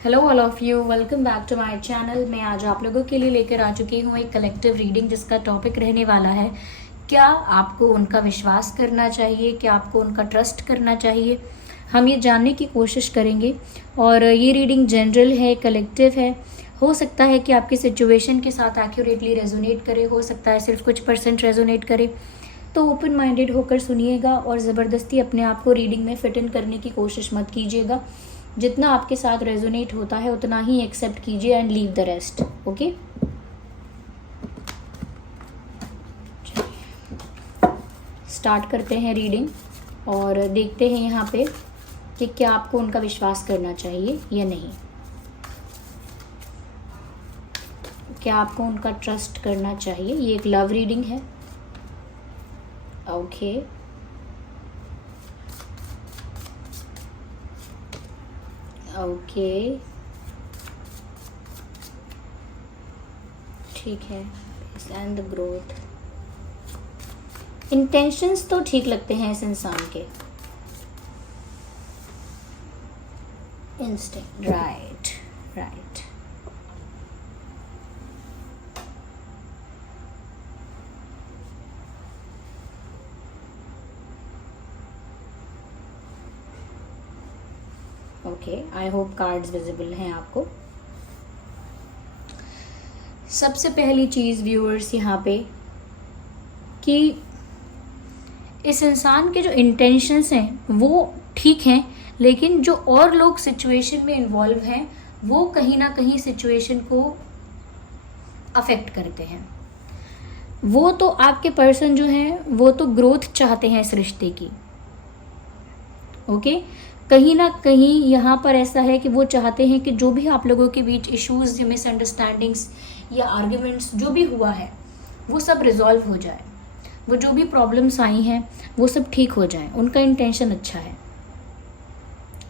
Hello all of you, welcome back to my channel. मैं आज आप लोगों के लिए लेकर आ चुकी हूँ एक कलेक्टिव रीडिंग जिसका टॉपिक रहने वाला है, क्या आपको उनका विश्वास करना चाहिए, क्या आपको उनका ट्रस्ट करना चाहिए। हम ये जानने की कोशिश करेंगे और ये रीडिंग जनरल है, कलेक्टिव है। हो सकता है कि आपकी सिचुएशन के साथ एक्यूरेटली रेजोनेट करे, हो सकता है सिर्फ कुछ % रेजोनेट करे। तो ओपन माइंडेड होकर सुनिएगा और ज़बरदस्ती अपने आप को रीडिंग में फिट इन करने की कोशिश मत कीजिएगा। जितना आपके साथ रेजोनेट होता है उतना ही एक्सेप्ट कीजिए and leave the rest. Okay, start करते हैं रीडिंग और देखते हैं यहाँ पे कि क्या आपको उनका विश्वास करना चाहिए या नहीं, क्या आपको उनका ट्रस्ट करना चाहिए। ये एक लव रीडिंग है। ओके, ओके, ठीक है। एंड द ग्रोथ, इंटेंशंस तो ठीक लगते हैं इस इंसान के। Instinct, right right. Okay, I hope cards visible हैं आपको। सबसे पहली चीज़ व्यूअर्स यहाँ पे कि इस इंसान के जो इंटेंशंस हैं वो ठीक हैं, लेकिन जो और लोग सिचुएशन में इन्वॉल्व हैं वो कहीं ना कहीं सिचुएशन को अफेक्ट करते हैं। वो तो आपके पर्सन जो हैं वो तो ग्रोथ चाहते हैं इस रिश्ते की। ओके, कहीं ना कहीं यहाँ पर ऐसा है कि वो चाहते हैं कि जो भी आप लोगों के बीच इश्यूज या मिसअंडरस्टैंडिंग्स या आर्ग्यूमेंट्स जो भी हुआ है वो सब रिजॉल्व हो जाए, वो जो भी प्रॉब्लम्स आई हैं वो सब ठीक हो जाए। उनका इंटेंशन अच्छा है।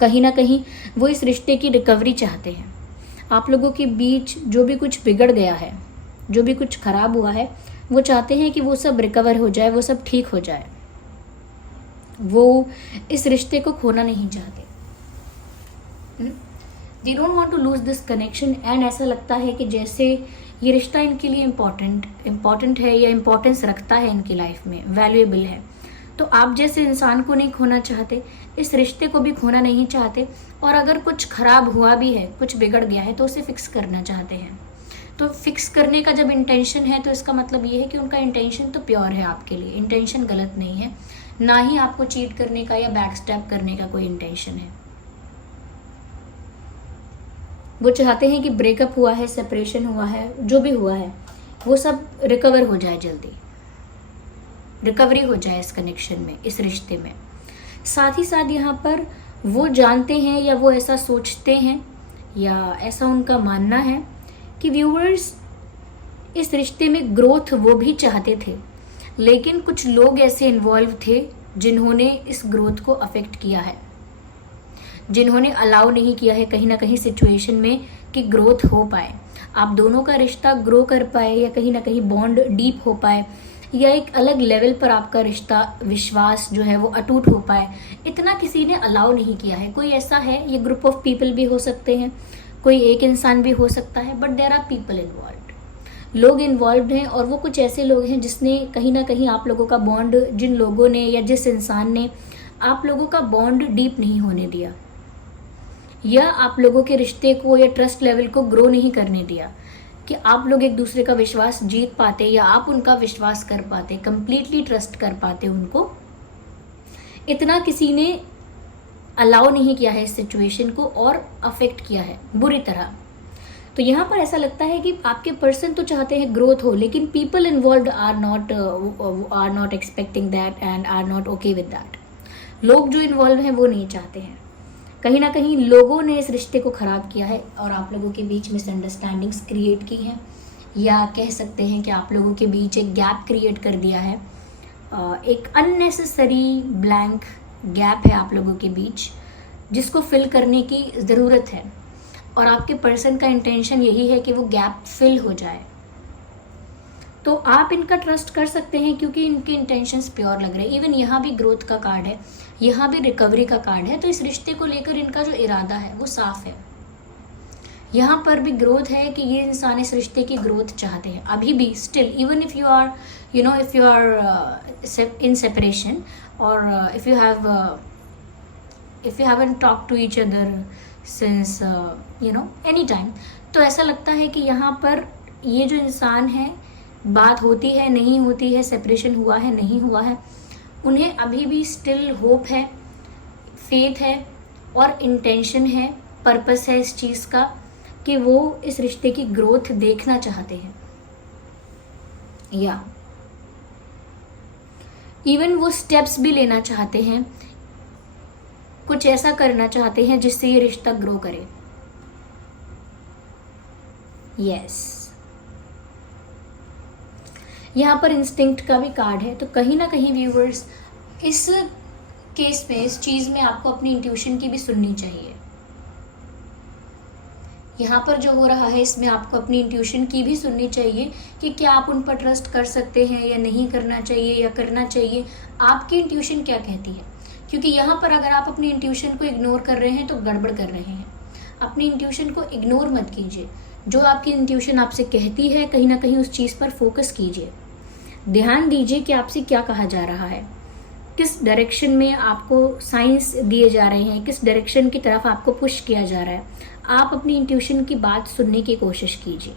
कहीं ना कहीं वो इस रिश्ते की रिकवरी चाहते हैं। आप लोगों के बीच जो भी कुछ बिगड़ गया है, जो भी कुछ खराब हुआ है, वो चाहते हैं कि वो सब रिकवर हो जाए, वो सब ठीक हो जाए। वो इस रिश्ते को खोना नहीं चाहते। They don't want to lose this connection. And ऐसा लगता है कि जैसे ये रिश्ता इनके लिए इम्पॉर्टेंट है या इम्पोर्टेंस रखता है इनकी लाइफ में, वैल्यूएबल है। तो आप जैसे इंसान को नहीं खोना चाहते, इस रिश्ते को भी खोना नहीं चाहते। और अगर कुछ खराब हुआ भी है, कुछ बिगड़ गया है, तो उसे फिक्स करना चाहते हैं। तो फिक्स करने का जब इंटेंशन है तो इसका मतलब ये है कि उनका इंटेंशन तो प्योर है आपके लिए, इंटेंशन गलत नहीं है। ना ही आपको चीट करने का या बैक स्टैप करने का कोई इंटेंशन है। वो चाहते हैं कि ब्रेकअप हुआ है, सेपरेशन हुआ है, जो भी हुआ है वो सब रिकवर हो जाए, जल्दी रिकवरी हो जाए इस कनेक्शन में, इस रिश्ते में। साथ ही साथ यहाँ पर वो जानते हैं या वो ऐसा सोचते हैं या ऐसा उनका मानना है कि व्यूअर्स इस रिश्ते में ग्रोथ वो भी चाहते थे, लेकिन कुछ लोग ऐसे इन्वॉल्व थे जिन्होंने इस ग्रोथ को अफेक्ट किया है, जिन्होंने अलाउ नहीं किया है कहीं ना कहीं सिचुएशन में कि ग्रोथ हो पाए, आप दोनों का रिश्ता ग्रो कर पाए या कहीं ना कहीं बॉन्ड डीप हो पाए या एक अलग लेवल पर आपका रिश्ता, विश्वास जो है वो अटूट हो पाए। इतना किसी ने अलाउ नहीं किया है। कोई ऐसा है, ये ग्रुप ऑफ पीपल भी हो सकते हैं, कोई एक इंसान भी हो सकता है, but there are people involved, लोग इन्वॉल्व हैं। और वो कुछ ऐसे लोग हैं जिसने कहीं ना कहीं आप लोगों का बॉन्ड, जिन लोगों ने या जिस इंसान ने आप लोगों का बॉन्ड डीप नहीं होने दिया या आप लोगों के रिश्ते को या ट्रस्ट लेवल को ग्रो नहीं करने दिया कि आप लोग एक दूसरे का विश्वास जीत पाते या आप उनका विश्वास कर पाते, कंप्लीटली ट्रस्ट कर पाते उनको। इतना किसी ने अलाउ नहीं किया है इस सिचुएशन को और अफेक्ट किया है बुरी तरह। तो यहाँ पर ऐसा लगता है कि आपके पर्सन तो चाहते हैं ग्रोथ हो, लेकिन people involved are not expecting that and are not okay with that. लोग जो इन्वॉल्व हैं वो नहीं चाहते हैं। कहीं ना कहीं लोगों ने इस रिश्ते को ख़राब किया है और आप लोगों के बीच मिसअंडरस्टैंडिंग्स क्रिएट की हैं, या कह सकते हैं कि आप लोगों के बीच एक गैप क्रिएट कर दिया है। एक अननेसेसरी ब्लैंक गैप है आप लोगों के बीच जिसको फिल करने की ज़रूरत है। और आपके पर्सन का इंटेंशन यही है कि वो गैप फिल हो जाए। तो आप इनका ट्रस्ट कर सकते हैं क्योंकि इनके इंटेंशंस प्योर लग रहे हैं। इवन यहाँ भी ग्रोथ का कार्ड है, यहाँ भी रिकवरी का कार्ड है। तो इस रिश्ते को लेकर इनका जो इरादा है वो साफ है। यहाँ पर भी ग्रोथ है कि ये इंसान इस रिश्ते की ग्रोथ चाहते हैं अभी भी still, even if you are if you are in separation, or if you haven't talked to each other since any time, तो ऐसा लगता है कि यहाँ पर ये जो इंसान है, बात होती है नहीं होती है, सेपरेशन हुआ है नहीं हुआ है, उन्हें अभी भी स्टिल होप है, फेथ है और इंटेंशन है, पर्पस है इस चीज़ का कि वो इस रिश्ते की ग्रोथ देखना चाहते हैं, या इवन वो स्टेप्स भी लेना चाहते हैं, कुछ ऐसा करना चाहते हैं जिससे ये रिश्ता ग्रो करे। यस, यहाँ पर इंस्टिंक्ट का भी कार्ड है, तो कहीं ना कहीं व्यूअर्स इस केस में, इस चीज़ में आपको अपनी इंट्यूशन की भी सुननी चाहिए। यहाँ पर जो हो रहा है इसमें आपको अपनी इंट्यूशन की भी सुननी चाहिए कि क्या आप उन पर ट्रस्ट कर सकते हैं या नहीं करना चाहिए, या करना चाहिए, आपकी इंट्यूशन क्या कहती है। क्योंकि यहाँ पर अगर आप अपनी इंट्यूशन को इग्नोर कर रहे हैं तो गड़बड़ कर रहे हैं। अपनी इंट्यूशन को इग्नोर मत कीजिए, जो आपकी इंट्यूशन आपसे कहती है कहीं ना कहीं उस चीज़ पर फोकस कीजिए, ध्यान दीजिए कि आपसे क्या कहा जा रहा है, किस डायरेक्शन में आपको साइंस दिए जा रहे हैं, किस डायरेक्शन की तरफ आपको पुश किया जा रहा है। आप अपनी इंट्यूशन की बात सुनने की कोशिश कीजिए,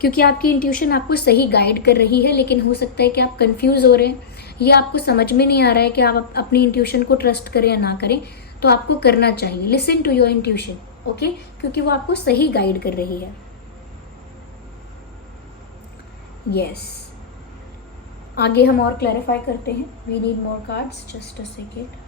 क्योंकि आपकी इंट्यूशन आपको सही गाइड कर रही है, लेकिन हो सकता है कि आप कंफ्यूज हो रहे हैं या आपको समझ में नहीं आ रहा है कि आप अपनी इंट्यूशन को ट्रस्ट करें या ना करें। तो आपको करना चाहिए, listen to your intuition, okay, क्योंकि वो आपको सही गाइड कर रही है। यस, आगे हम और क्लैरिफाई करते हैं। We need more cards, just a second.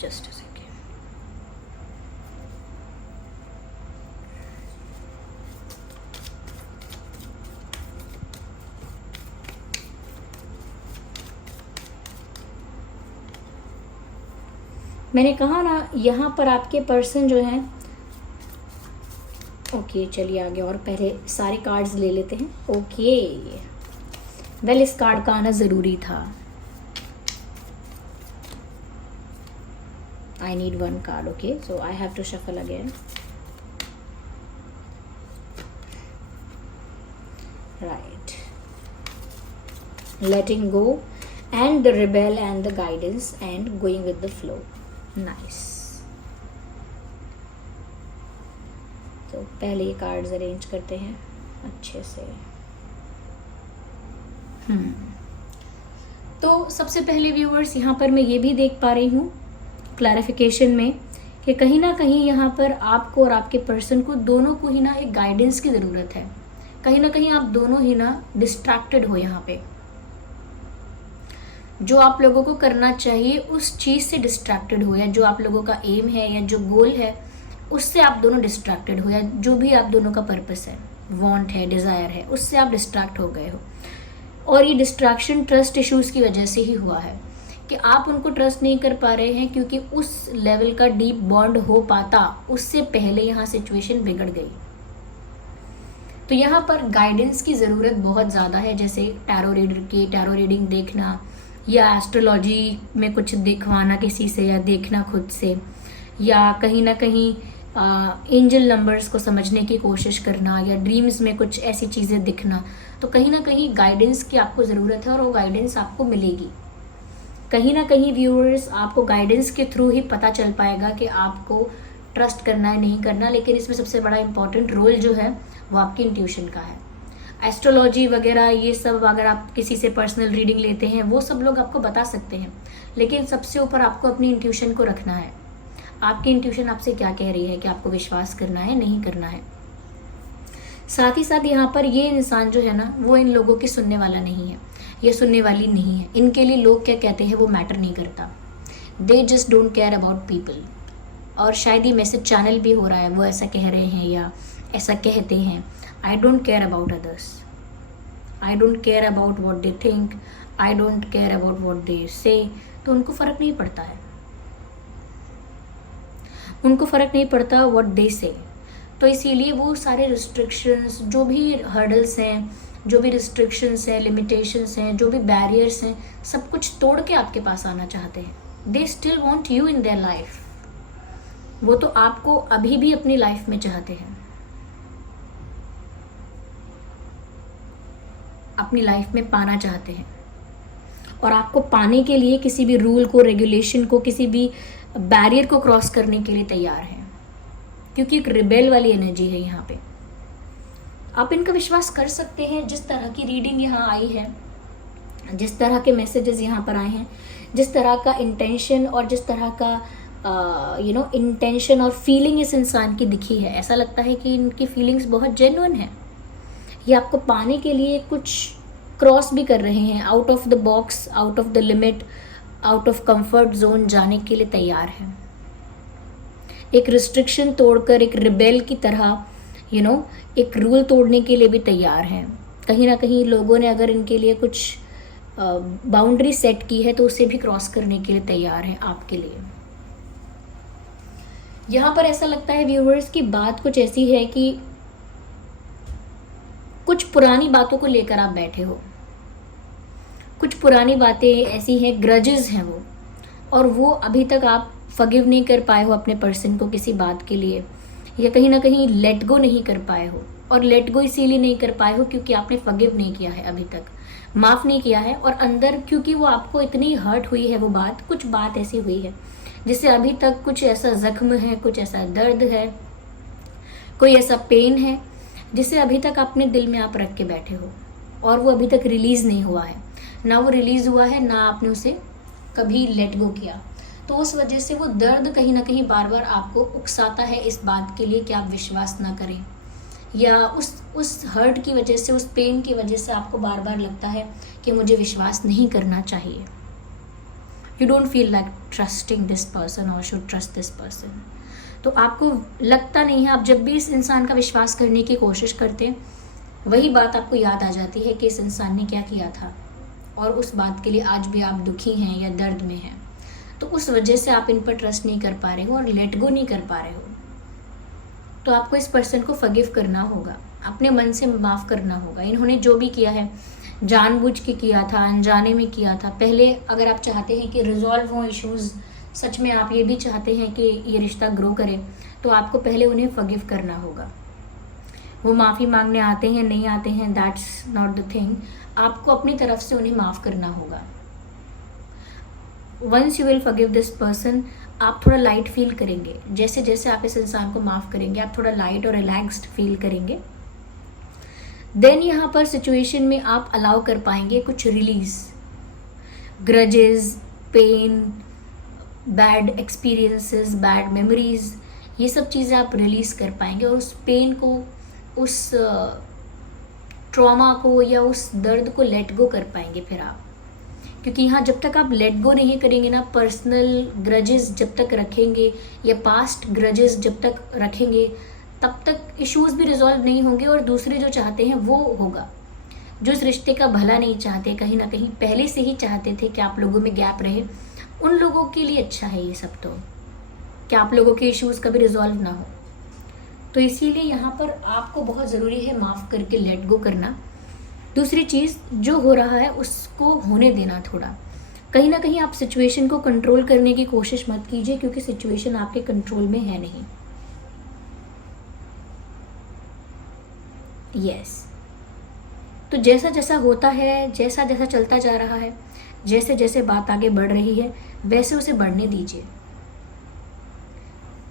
Just a second. मैंने कहा ना, यहाँ पर आपके पर्सन जो हैं, ओके चलिए आगे और पहले सारे कार्ड्स ले लेते हैं। ओके, वेल इस कार्ड का आना ज़रूरी था। I need one card, okay, so I have to shuffle again. Right, letting go and the rebel and the guidance and going with the flow. Nice. तो पहले ये कार्ड्स अरेंज करते हैं अच्छे से। तो सबसे पहले व्यूअर्स यहाँ पर मैं ये भी देख पा रही हूँ क्लैरिफिकेशन में कि कहीं ना कहीं यहाँ पर आपको और आपके पर्सन को, दोनों को ही ना एक गाइडेंस की ज़रूरत है। कहीं ना कहीं आप दोनों ही ना डिस्ट्रैक्टेड हो यहाँ पे। जो आप लोगों को करना चाहिए उस चीज़ से डिस्ट्रैक्टेड हो, या जो आप लोगों का एम है या जो गोल है उससे आप दोनों डिस्ट्रैक्टेड हो, या जो भी आप दोनों का पर्पस है, वांट है, डिज़ायर है, उससे आप डिस्ट्रैक्ट हो गए हो। और ये डिस्ट्रैक्शन ट्रस्ट इश्यूज़ की वजह से ही हुआ है कि आप उनको ट्रस्ट नहीं कर पा रहे हैं, क्योंकि उस लेवल का डीप बॉन्ड हो पाता उससे पहले यहाँ सिचुएशन बिगड़ गई। तो यहाँ पर गाइडेंस की ज़रूरत बहुत ज़्यादा है, जैसे टैरो रीडर की टैरो रीडिंग देखना, या एस्ट्रोलॉजी में कुछ दिखवाना किसी से, या देखना खुद से, या कहीं ना कहीं एंजल नंबर्स को समझने की कोशिश करना, या ड्रीम्स में कुछ ऐसी चीज़ें दिखना। तो कहीं ना कहीं गाइडेंस की आपको ज़रूरत है, और वो गाइडेंस आपको मिलेगी। कहीं ना कहीं व्यूअर्स आपको गाइडेंस के थ्रू ही पता चल पाएगा कि आपको ट्रस्ट करना है नहीं करना। लेकिन इसमें सबसे बड़ा इंपॉर्टेंट रोल जो है वो आपकी इंट्यूशन का है। एस्ट्रोलॉजी वगैरह ये सब अगर आप किसी से पर्सनल रीडिंग लेते हैं वो सब लोग आपको बता सकते हैं, लेकिन सबसे ऊपर आपको अपनी इंट्यूशन को रखना है। आपकी इंट्यूशन आपसे क्या कह रही है कि आपको विश्वास करना है नहीं करना है। साथ ही साथ यहाँ पर ये इंसान जो है ना, वो इन लोगों की सुनने वाला नहीं है, ये सुनने वाली नहीं है। इनके लिए लोग क्या कहते हैं वो मैटर नहीं करता। They just don't care about people. और शायद ये मैसेज चैनल भी हो रहा है, वो ऐसा कह रहे हैं या ऐसा कहते हैं, I don't care about others, I don't care about what they think, I don't care about what they से। तो उनको फ़र्क नहीं पड़ता है, उनको फ़र्क नहीं पड़ता व्हाट दे से। तो इसीलिए वो सारे रिस्ट्रिक्शंस, जो भी हर्डल्स हैं, जो भी रिस्ट्रिक्शंस हैं, लिमिटेशंस हैं, जो भी बैरियर्स हैं, सब कुछ तोड़ के आपके पास आना चाहते हैं। They still want you in their life. वो तो आपको अभी भी अपनी लाइफ में चाहते हैं, अपनी लाइफ में पाना चाहते हैं, और आपको पाने के लिए किसी भी रूल को, रेगुलेशन को, किसी भी बैरियर को क्रॉस करने के लिए तैयार हैं, क्योंकि एक रिबेल वाली एनर्जी है यहाँ पे। आप इनका विश्वास कर सकते हैं। जिस तरह की रीडिंग यहाँ आई है, जिस तरह के मैसेजेस यहाँ पर आए हैं, जिस तरह का इंटेंशन और जिस तरह का इंटेंशन और फीलिंग इस इंसान की दिखी है, ऐसा लगता है कि इनकी फीलिंग्स बहुत जेन्युइन है। ये आपको पाने के लिए कुछ क्रॉस भी कर रहे हैं, out of the box, out of the limit, out of comfort zone जाने के लिए तैयार है। एक रिस्ट्रिक्शन तोड़कर, एक रिबेल की तरह एक रूल तोड़ने के लिए भी तैयार हैं। कहीं ना कहीं लोगों ने अगर इनके लिए कुछ बाउंड्री सेट की है तो उसे भी क्रॉस करने के लिए तैयार है आपके लिए। यहाँ पर ऐसा लगता है व्यूअर्स की बात कुछ ऐसी है कि कुछ पुरानी बातों को लेकर आप बैठे हो, कुछ पुरानी बातें ऐसी हैं, ग्रजेस हैं वो, और वो अभी तक आप फॉरगिव नहीं कर पाए हो अपने पर्सन को किसी बात के लिए, या कहीं ना कहीं लेट गो नहीं कर पाए हो। और लेट गो इसीलिए नहीं कर पाए हो क्योंकि आपने फॉरगिव नहीं किया है, अभी तक माफ़ नहीं किया है, और अंदर क्योंकि वो आपको इतनी हर्ट हुई है, वो बात, कुछ बात ऐसी हुई है जिससे अभी तक कुछ ऐसा जख्म है, कुछ ऐसा दर्द है, कोई ऐसा पेन है जिसे अभी तक अपने दिल में आप रख के बैठे हो, और वो अभी तक रिलीज़ नहीं हुआ है। ना वो रिलीज़ हुआ है, ना आपने उसे कभी लेट गो किया। तो उस वजह से वो दर्द कहीं ना कहीं बार बार आपको उकसाता है इस बात के लिए कि आप विश्वास ना करें, या उस हर्ट की वजह से, उस पेन की वजह से आपको बार बार लगता है कि मुझे विश्वास नहीं करना चाहिए। You don't feel like trusting this person और शुड ट्रस्ट दिस पर्सन। तो आपको लगता नहीं है, आप जब भी इस इंसान का विश्वास करने की कोशिश करते हैं, वही बात आपको याद आ जाती है कि इस इंसान ने क्या किया था, और उस बात के लिए आज भी आप दुखी हैं या दर्द में हैं। तो उस वजह से आप इन पर ट्रस्ट नहीं कर पा रहे हो और लेट गो नहीं कर पा रहे हो। तो आपको इस पर्सन को फॉरगिव करना होगा, अपने मन से माफ़ करना होगा। इन्होंने जो भी किया है, जानबूझ के किया था, अनजाने में किया था। पहले अगर आप चाहते हैं कि रिजॉल्व हो इश्यूज़, सच में आप ये भी चाहते हैं कि ये रिश्ता ग्रो करे, तो आपको पहले उन्हें फॉरगिव करना होगा। वो माफ़ी मांगने आते हैं, नहीं आते हैं, दैट्स नॉट द थिंग। आपको अपनी तरफ से उन्हें माफ़ करना होगा। Once you will forgive this person, आप थोड़ा लाइट फील करेंगे। जैसे जैसे आप इस इंसान को माफ़ करेंगे, आप थोड़ा लाइट और रिलैक्स्ड फील करेंगे। देन यहाँ पर सिचुएशन में आप अलाउ कर पाएंगे कुछ release, grudges, pain, bad experiences, bad memories, ये सब चीज़ें आप रिलीज़ कर पाएंगे, और उस पेन को, उस ट्रॉमा को या उस दर्द को लेट गो कर पाएंगे फिर आप। क्योंकि यहाँ जब तक आप लेट गो नहीं करेंगे ना, पर्सनल ग्रजेस जब तक रखेंगे या पास्ट ग्रजेस जब तक रखेंगे, तब तक इश्यूज भी रिजॉल्व नहीं होंगे, और दूसरे जो चाहते हैं वो होगा। जो इस रिश्ते का भला नहीं चाहते, कहीं ना कहीं पहले से ही चाहते थे कि आप लोगों में गैप रहे, उन लोगों के लिए अच्छा है ये सब, तो कि आप लोगों के इश्यूज कभी रिजॉल्व ना हो। तो इसीलिए यहाँ पर आपको बहुत ज़रूरी है माफ़ करके लेट गो करना। दूसरी चीज़, जो हो रहा है उसको होने देना थोड़ा। कहीं ना कहीं आप सिचुएशन को कंट्रोल करने की कोशिश मत कीजिए, क्योंकि सिचुएशन आपके कंट्रोल में है नहीं। यस, तो जैसा जैसा होता है, जैसा जैसा चलता जा रहा है, जैसे जैसे बात आगे बढ़ रही है, वैसे उसे बढ़ने दीजिए।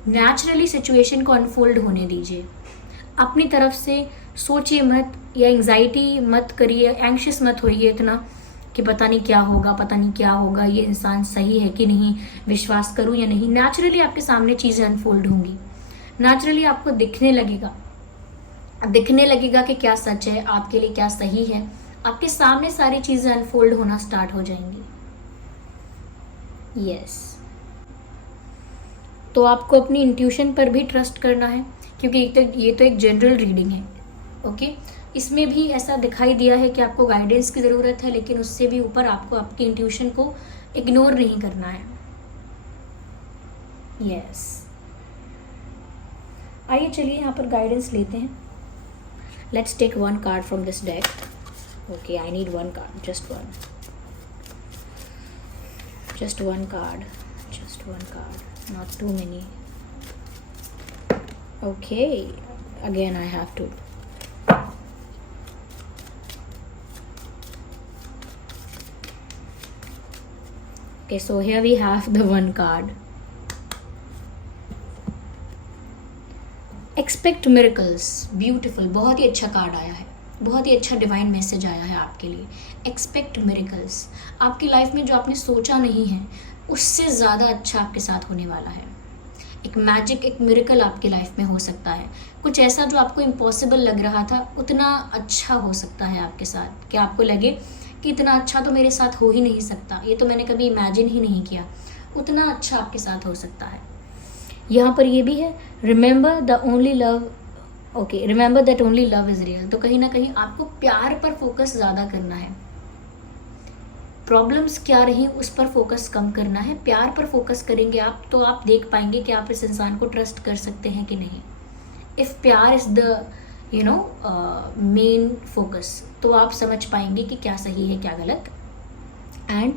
नेचुरली सिचुएशन को अनफोल्ड होने दीजिए। अपनी तरफ से सोचिए मत, या एंग्जाइटी मत करिए, एंग्शियस मत होइए इतना कि पता नहीं क्या होगा, पता नहीं क्या होगा, ये इंसान सही है कि नहीं, विश्वास करूं या नहीं। नेचुरली आपके सामने चीज़ें अनफोल्ड होंगी, नेचुरली आपको दिखने लगेगा कि क्या सच है, आपके लिए क्या सही है। आपके सामने सारी चीज़ें अनफोल्ड होना स्टार्ट हो जाएंगी। यस, तो आपको अपनी इंट्यूशन पर भी ट्रस्ट करना है, क्योंकि ये तो एक जनरल रीडिंग है। ओके, इसमें भी ऐसा दिखाई दिया है कि आपको गाइडेंस की ज़रूरत है, लेकिन उससे भी ऊपर आपको आपकी इंट्यूशन को इग्नोर नहीं करना है। यस, आइए चलिए यहाँ पर गाइडेंस लेते हैं। Let's take one card from this deck. Okay, I need one card, just one. Just one card, not too many. Okay, again I have to. Okay, so here we have the one card. Expect miracles, beautiful, बहुत ही अच्छा card आया है, बहुत ही अच्छा divine message आया है आपके लिए. एक्सपेक्ट मिरेकल्स, आपकी लाइफ में जो आपने सोचा नहीं है उससे ज़्यादा अच्छा आपके साथ होने वाला है. एक मैजिक, एक मिरेकल आपकी लाइफ में हो सकता है. कुछ ऐसा जो आपको इम्पॉसिबल लग रहा था उतना अच्छा हो सकता है आपके साथ, कि आपको लगे कि इतना अच्छा तो मेरे साथ हो ही नहीं सकता, ये तो मैंने कभी इमेजिन ही नहीं किया, उतना अच्छा आपके साथ हो सकता है. यहाँ पर ये भी है, remember the only love, okay, remember that only love is real. तो कहीं ना कहीं आपको प्यार पर फोकस ज़्यादा करना है. प्रॉब्लम्स क्या रही उस पर फोकस कम करना है. प्यार पर फोकस करेंगे आप तो आप देख पाएंगे कि आप इस इंसान को ट्रस्ट कर सकते हैं कि नहीं. इफ़ प्यार इज़ द मेन फोकस, तो आप समझ पाएंगे कि क्या सही है क्या गलत. And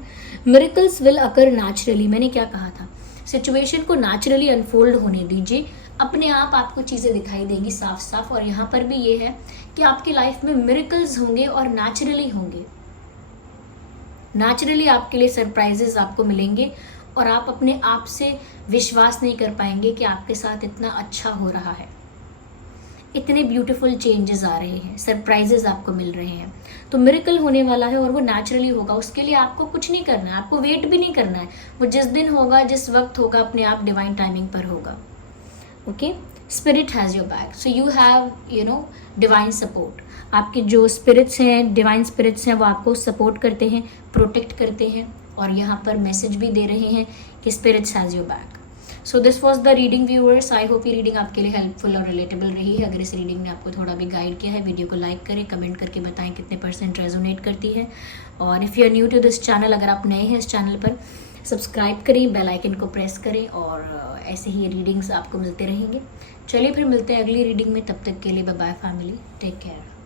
miracles will occur naturally. मैंने क्या कहा था, सिचुएशन को नेचुरली अनफोल्ड होने दीजिए, अपने आप आपको चीज़ें दिखाई देंगी साफ साफ. और यहाँ पर भी ये है कि आपकी लाइफ में मिरेकल्स होंगे और नेचुरली होंगे. नेचुरली आपके लिए सरप्राइजेस आपको मिलेंगे और आप अपने आप से विश्वास नहीं कर पाएंगे कि आपके साथ इतना अच्छा हो रहा है. इतने ब्यूटीफुल चेंजेस आ रहे हैं, सरप्राइजेस आपको मिल रहे हैं. तो मिरेकल होने वाला है और वो नेचुरली होगा. उसके लिए आपको कुछ नहीं करना है, आपको वेट भी नहीं करना है. वो जिस दिन होगा, जिस वक्त होगा, अपने आप डिवाइन टाइमिंग पर होगा. Okay, spirit has your back, so you have divine support. आपके जो स्पिरिट्स हैं, डिवाइन स्पिरिट्स हैं, वो आपको सपोर्ट करते हैं, प्रोटेक्ट करते हैं. और यहाँ पर मैसेज भी दे रहे हैं कि spirits has your back. So this was the reading viewers. I hope ये रीडिंग आपके लिए हेल्पफुल और रिलेटेबल रही है. अगर इस रीडिंग ने आपको थोड़ा भी गाइड किया है, वीडियो को लाइक करें, कमेंट करके बताएं कितने % रेजोनेट करती है. और if you are new to this channel, अगर आप नए हैं इस चैनल पर, सब्सक्राइब करें, बेल आइकन को प्रेस करें और ऐसे ही रीडिंग्स आपको मिलते रहेंगे. चलिए फिर मिलते हैं अगली रीडिंग में. तब तक के लिए bye bye family, take care.